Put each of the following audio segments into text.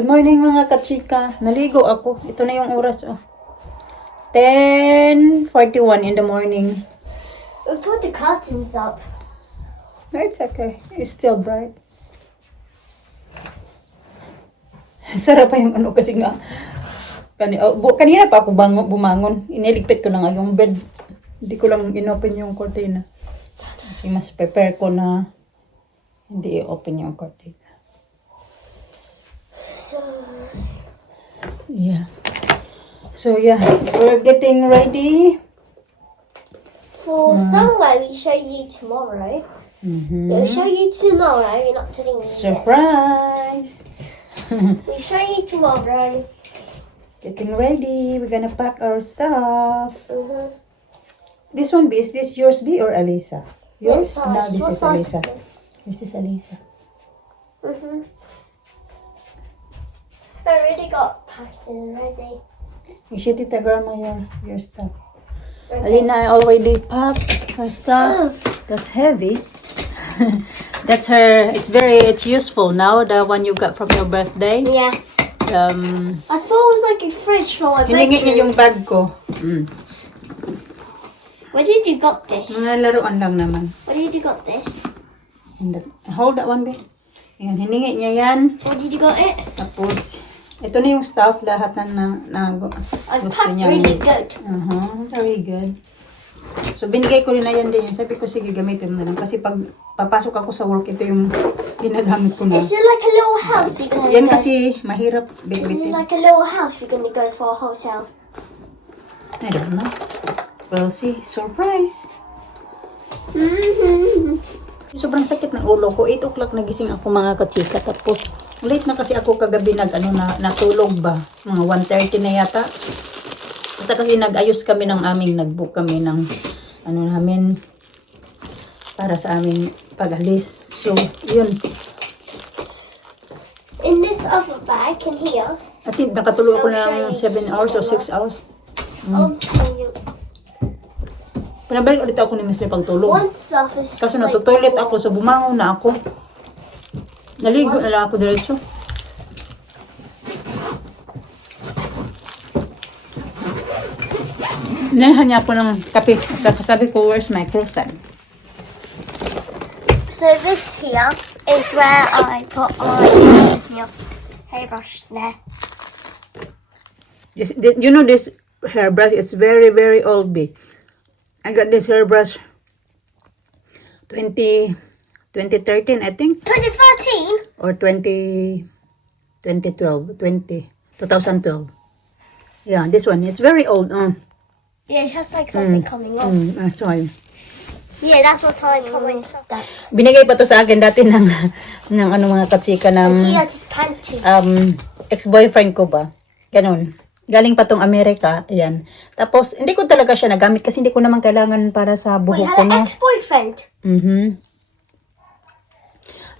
Good morning mga kachika. Naligo ako. Ito na yung oras. 10:41 in the morning. We put the curtains up. No, it's okay. It's still bright. Sarap pa yung ano kasi nga. Kanina pa ako bumangon. Iniligpit ko na nga yung bed. Hindi ko lang inopen yung cortina. Kasi mas prepare ko na hindi i-open yung cortina. So yeah, we're getting ready for somewhere we show you tomorrow. We'll show you tomorrow. You're not telling me Surprise! yet. We show you tomorrow. Getting ready. We're gonna pack our stuff. This one, B, is this yours, B, or Alisa? Yours? What No, size? this What is size Alisa. is this? This is Alisa. I already got packing ready. You should eat the grandma your stuff. Okay. Alina already packed her stuff. That's heavy. That's her. It's useful now. The one you got from your birthday. Yeah. I thought it was like a fridge for my Hiningi niya bedroom. yung bag ko. Where did you got this? Mga laruan lang naman. Where did you got this? And hold that one, babe. Ayan, hiningi niya yan. Where did you got it? Tapos, ito na yung stuff. Lahat na I gusto packed niya. really good. Very good. So, binigay ko rin na yan din. Sabi ko, sige, gamitin mo na lang. Kasi pag papasok ako sa work, ito yung ginagamit ko na. Is it like a little house we're gonna Yan go? kasi mahirap Isn't it bitbitin. like a little house we're gonna go for a hotel? I don't know. We'll see. Surprise! Sobrang sakit ng ulo ko. 8 o'clock nagising ako mga kachika. Tapos, late na kasi ako kagabi natulog ba? Mga 1:30 na yata. Basta kasi nag-ayos kami ng nag-book kami ng namin para sa aming pag-alis. So, yun. In this other bag in here, At nakatulog ko ng 7 hours or 6 hours. I'll tell you. Pinabalik ulit ako ni Mr. pagtulog. One stuff is Kaso like natutoilet ako, so bumangon na ako. Naligo na lang ako diretso. Nanahan niya ako ng kape. At sabi ko, where's my croissant? So this here is where I put my hairbrush there. You know this hairbrush is very, very old, B. I got this hairbrush 2013, I think. 2013? Or 2012. Yeah, this one. It's very old. Yeah, it has like something coming off. That's why. Yeah, that's what I call that. Binigay pa to sa akin dati ng mga katsika And he ng had his panties. ex-boyfriend ko ba. Ganun. Galing pa tong Amerika. Ayan. Tapos, hindi ko talaga siya nagamit kasi hindi ko naman kailangan para sa We buhok had ko an na. ex-boyfriend.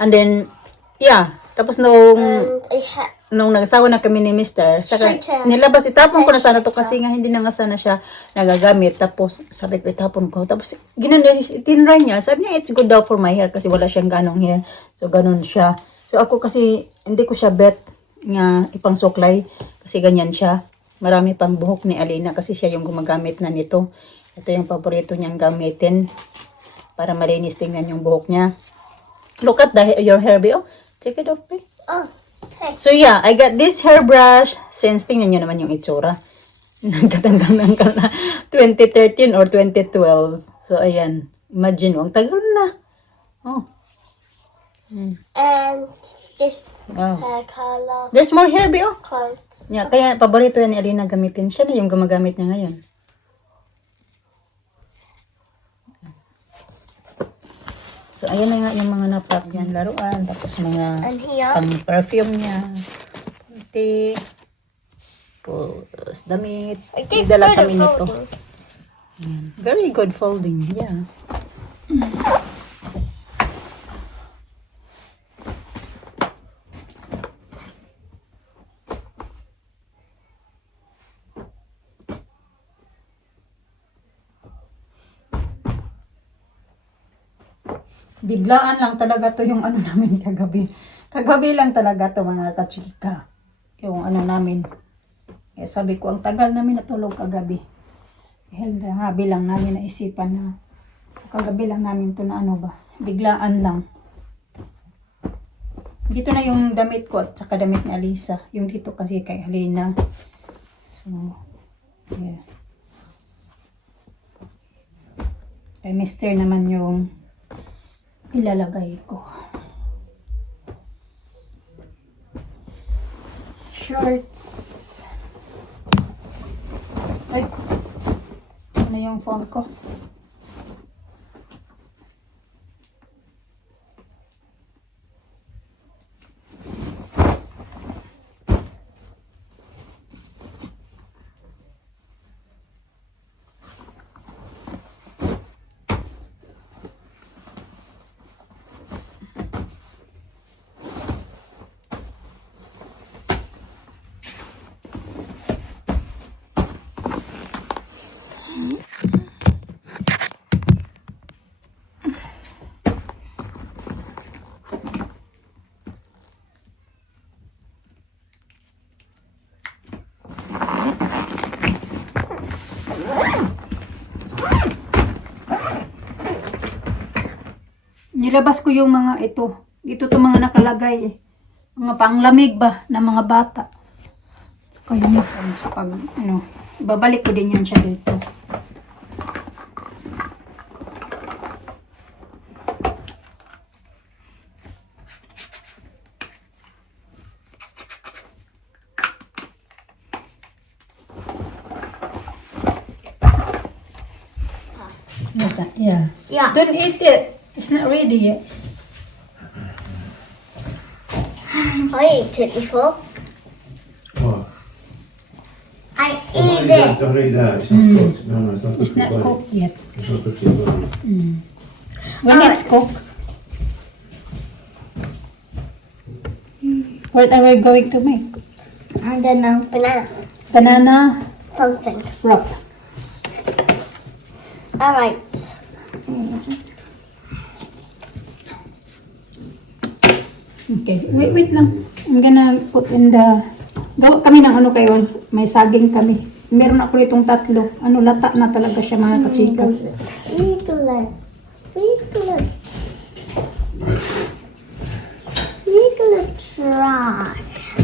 And then, yeah. Tapos nung nag-asawa na kami ni Mr. Saka Straight hair. nilabas, itapon ko na sana to Straight kasi nga hindi na nga sana siya nagagamit. Tapos sabi ko itapon ko. Tapos tinry niya. Sabi niya it's good daw for my hair kasi wala siyang ganong hair. So ganun siya. So ako kasi hindi ko siya bet nga ipang suklay kasi ganyan siya. Marami pang buhok ni Alina kasi siya yung gumagamit na nito. Ito yung paborito niyang gamitin para malinis tingnan yung buhok niya. Look at your hair, B. Oh, take it off, B. Oh, hey. So yeah, I got this hairbrush since tingnan nyo naman yung itsura. Nagkatandang ka na 2013 or 2012. So ayan, imagine, ang tagal na. Oh. And this Wow. hair color, There's more hair, B. Oh. clothes. Yeah, kaya paborito yan ni Alina gamitin. Siya na yung gumagamit niya ngayon. So ayan na nga yung mga napak niyan, laruan, tapos mga And here, pang-perfume niya. Tea. Tapos damit. I gave Nagdala good kami at nito. folding. Very good folding, yeah. Biglaan lang talaga to yung namin kagabi. Kagabi lang talaga to mga kachika. yung ano namin. Kaya sabi ko, ang tagal namin natulog kagabi. Dahil habi lang namin naisipan na kagabi lang namin to na ano ba, biglaan lang. Dito na yung damit ko at saka damit ni Alisa. Yung dito kasi kay Alina. So, yeah. Kay Mister naman yung ilalagay ko. Shorts. Ay, ano yung phone ko? Nilabas ko yung mga ito. Ito to mga nakalagay eh. Mga panglamig ba na mga bata. Kaya uniform sa pag ano, babalik ko din yan siya dito. Yeah. Yeah. Don't eat it. It's not ready yet. I ate it before. What? I Don't ate eat that. it. Don't eat that. It's not cooked. No, it's not cooked. It's not cooked yet. It's not cooked yet. When it's cooked. What are we going to make? I don't know. Banana. Banana Something. wrap. Alright. Okay, wait lang. I'm gonna put in the... Gawa kami ng ano kayo, may saging kami. Meron ako nitong 3. Ano, lata na talaga siya mga kachika. Wiggle. Wiggle. Wiggle try.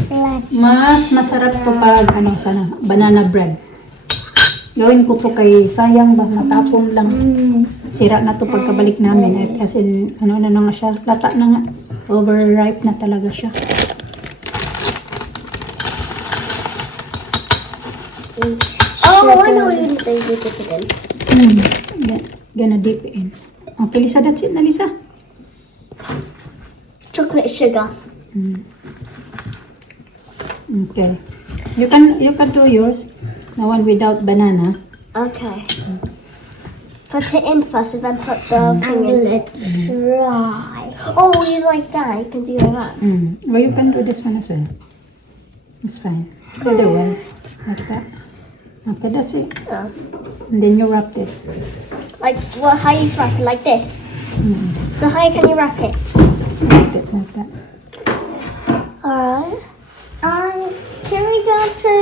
Let's Mas masarap to pag, ano, sana, banana bread. Gawin ko to kay sayang ba, matapon lang. Sira na to pagkabalik namin. As in, ano na nga siya, lata na nga. Overripe na talaga siya. Oh, I know what you're gonna do with it again. Gonna dip in. Okay, Lisa, that's it na, Lisa. Chocolate sugar. Okay. You can do yours. The one without banana. Okay. Put it in first and then put the thing in. Let's try. Oh, you like that? You can do that. Well, you can do this one as well. It's fine. Either way. Like that. Okay, that's it. Oh. And then you wrap it. Like, well, how you wrap it? Like this. So how can you wrap it? Wrap it like that. Alright. Can we go to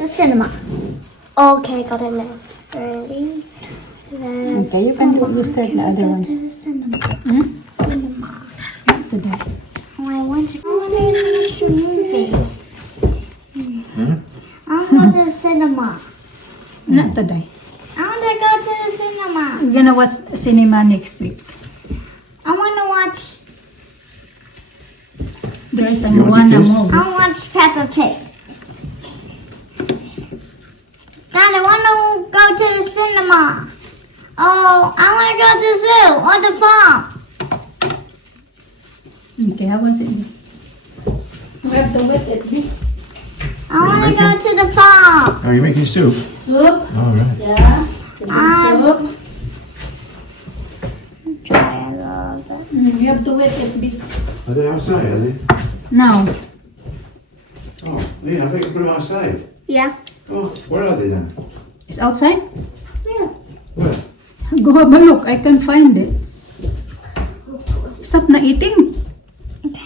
the cinema? Okay, got it now. Ready? Then Okay, you can do you start the other go one. to the cinema. Cinema. Not today. Oh, I want to watch a movie. Hmm? I want to go to the cinema. Not today. I want to go to the cinema. We're gonna watch cinema next week. I want to watch. There's a You want to Moana kiss? movie. I want to watch Peppa Pig. Dad, I want to go to the cinema. Oh, I want to go to the zoo or the farm. Okay, how was it? You have to wet it. I want to go to the farm. Are you making soup? Soup. All right. Yeah. Soup. Try a little bit. You have to wet it. Are they outside, are they? Now. Oh, Leah, I think you put them outside. Yeah. Oh, where are they then? It's outside? Yeah. Where? Go have a look. I can find it. Stop na eating.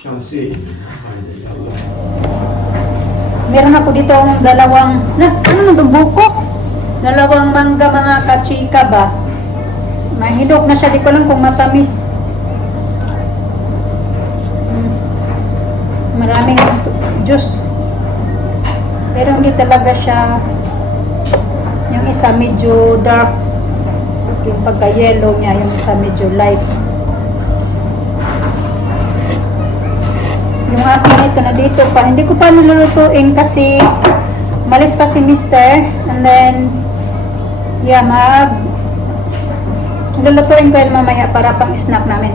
Can't see it. Find it. Meron ako dito dalawang, ano mo itong buko? Dalawang mangga mga kachika ba? Mahilok na siya, di ko lang kung matamis. Maraming juice. Pero hindi talaga siya, yung isa medyo dark, yung pagka-yellow niya, yung isa medyo light. Yung akin ito na dito pa, hindi ko pa nilulutuin kasi malis pa si Mister, and then yeah, lulutuin ko yun mamaya para pang snack namin.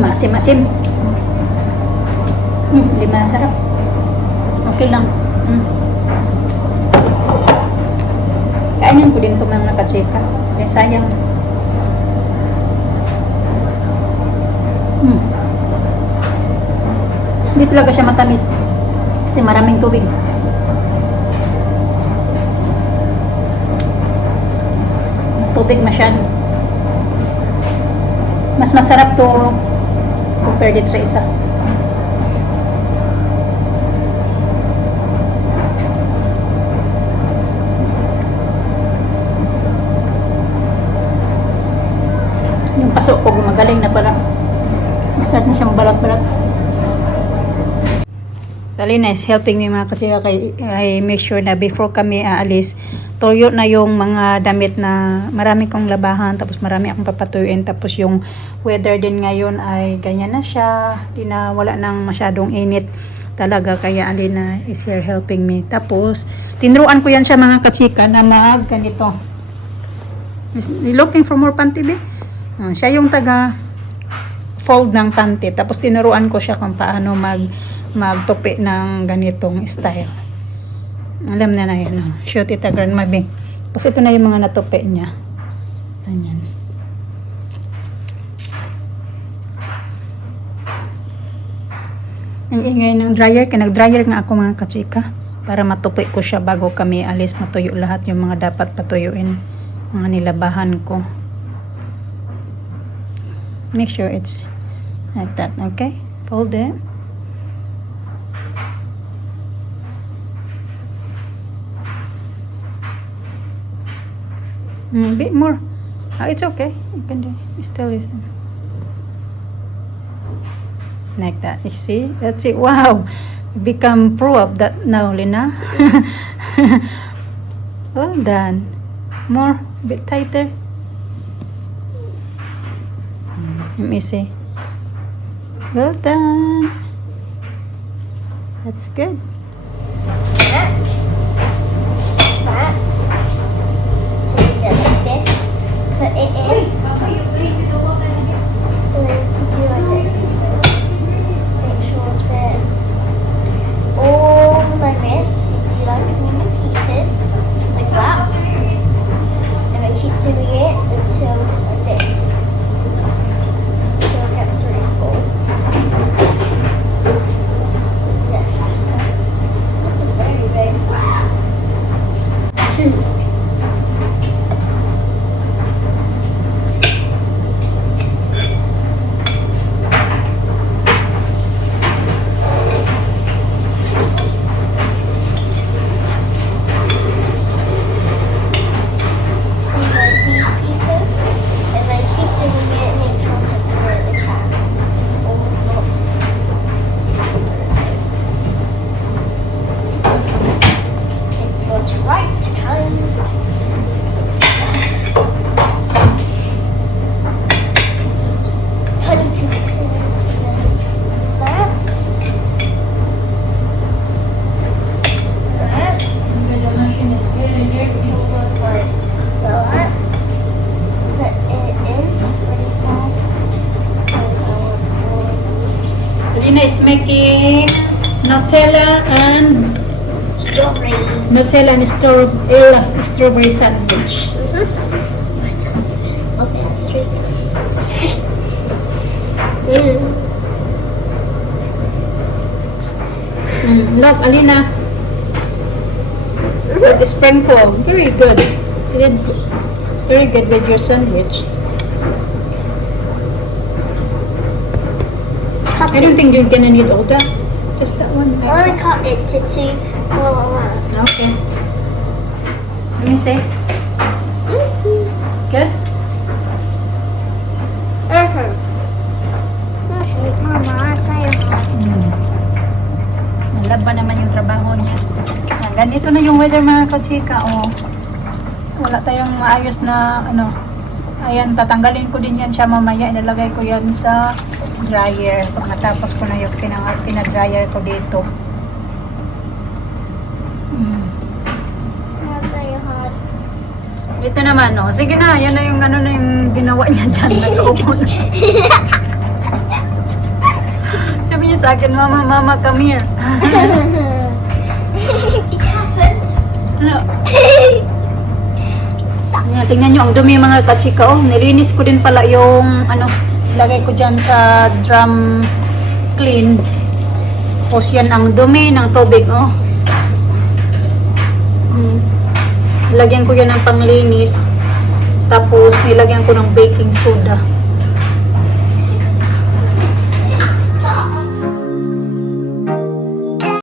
Masim-masim. Hindi masarap. Okay lang. Kainin ko din itong mga kachika. May sayang. Hindi talaga siya matamis kasi maraming tubig. Tubig masyado. Mas masarap to compared dito sa isa. Yung paso ko gumagaling na pala. Start na siyang balat-balat. Salina is helping me mga kachika, I make sure na before kami aalis, toyo na yung mga damit na marami kong labahan, tapos marami akong papatuyuin, tapos yung weather din ngayon ay ganyan na siya, di na wala nang masyadong init talaga, kaya Alina is here helping me. Tapos tinuruan ko yan siya mga kachika na ganito. Is looking for more panty be? Siya yung taga fold ng panty, tapos tinuruan ko siya kung paano magtupi ng ganitong style. Alam na yan. Shoot it a grandma be. Tapos ito na yung mga natupi niya. Ganyan. Ang ingay ng dryer. Nag-dryer nga ako mga kachika para matupi ko siya bago kami alis. Matuyo lahat yung mga dapat patuyuin. Mga nilabahan ko. Make sure it's like that. Okay? Fold it. A bit more. It's okay. You can do it. Still listen. Like that. You see? That's it. Wow. You become pro of that now, Lina. Well done. More. A bit tighter. Let me see. Well done. That's good. Put it in. And then you do like this. Make sure it's fit all like this. You do like pieces, like that. And I keep doing it until it's like this. Until it gets really small. Yeah, so that's very big. Lina is making Nutella and Strawberry. strawberry sandwich. Okay, that's straight. Look, Alina. With sprinkle. Very good. You did very good with your sandwich. I don't think you're gonna need all that. Just that one. I want to cut it to two. Okay. Let me see. Good? Okay, Mama, that's very hot. Nalaban naman yung trabaho niya. Yan, ganito na yung weather mga kachika. Oh. Wala tayong maayos na ano. Ayan, tatanggalin ko din yan siya mamaya. Ilalagay ko yan sa dryer. Pag natapos ko na yung pinadryer ko dito. That's very hot. Dito naman, oh. Sige na, yan na yung ano na yung ginawa niya dyan. Nag-upo na. Sabi niya sa akin, Mama, come here. It happened. Ano? Yan, tingnan nyo, ang dumi mga kachika, oh. Nilinis ko din pala yung, ano, lagay ko dyan sa drum clean. Tapos yan ang dumi ng tubig, oh. Lagyan ko yan ng panglinis. Tapos nilagyan ko ng baking soda.